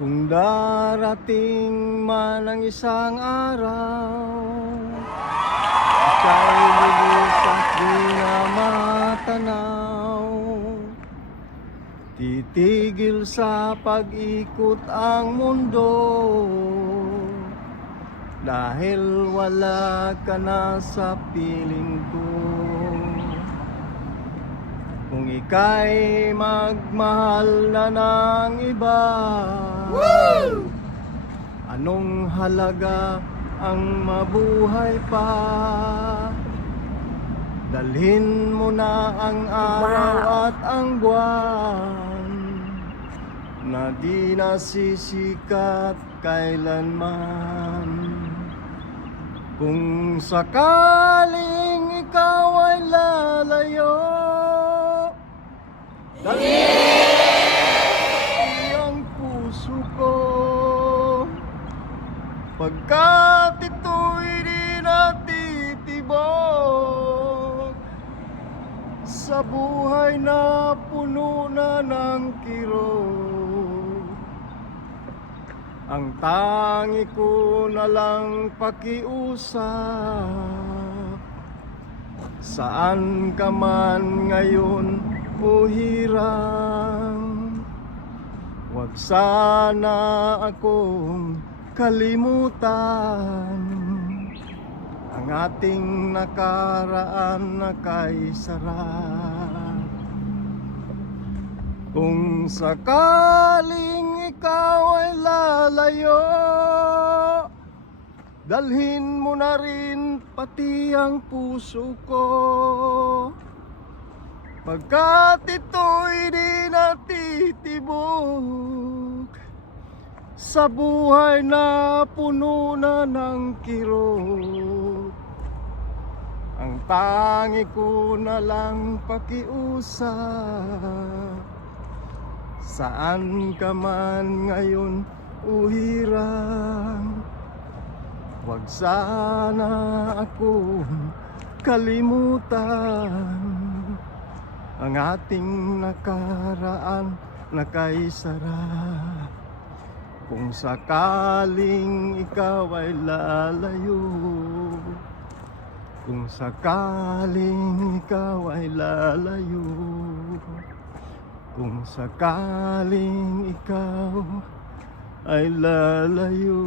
Kung darating man ang isang araw, ika'y lubos at di na matanaw. Titigil sa pag-ikot ang mundo, dahil wala ka na sa piling ko. Kung ika'y magmahal na ng iba, anong halaga ang mabuhay pa? Dalhin mo na ang araw at ang buwan, na di nasisikat kailanman. Kung sakaling ikaw ay lalayo, dalhin ang puso ko, pagkat ito'y di natitibok sa buhay na puno na ng kirot. Ang tangi ko na lang pakiusap, saan ka man ngayon o hirang, huwag sana akong kalimutan ang ating nakaraan na kay sarap. Kung sakaling ikaw ay lalayo, dalhin mo na rin pati ang puso ko, pagkat ito'y di natitibok sa buhay na puno na ng kirot. Ang tangi ko na lang pakiusap, saan ka man ngayon o hirang, huwag sana akong kalimutan ang ating nakaraan na kay sarap. Kung sakaling ikaw ay lalayo, kung sakaling ikaw ay lalayo, kung sakaling ikaw ay lalayo.